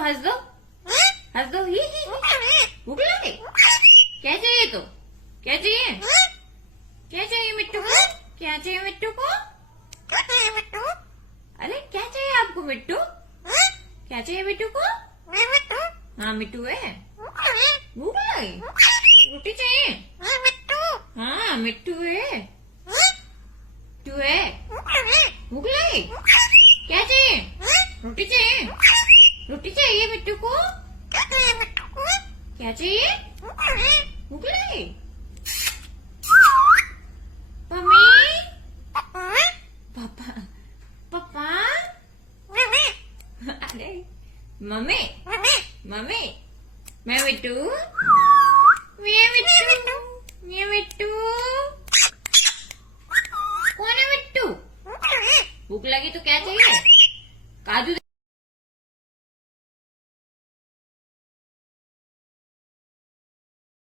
हंस दो, हंस दो। ही भूख लगी? क्या चाहिए? तो क्या चाहिए? क्या चाहिए मिट्टू को? क्या चाहिए मिट्टू को? अरे क्या चाहिए आपको मिट्टू? क्या चाहिए मिट्टू को? हाँ मिट्टू है। भूख लगी? रोटी चाहिए? हाँ मिट्टू है। मिट्टू है। भूख लगी? क्या चाहिए? रोटी चाहिए? रोटी चाहिए मिट्टू को? क्या चाहिए? भूख लगी? मम्मी, पापा, पापा, अरे मम्मी, मम्मी, मैं मिट्टू, मैं मिट्टू, मैं मिट्टू। कौन है मिट्टू? भूख लगी तो क्या चाहिए? काजू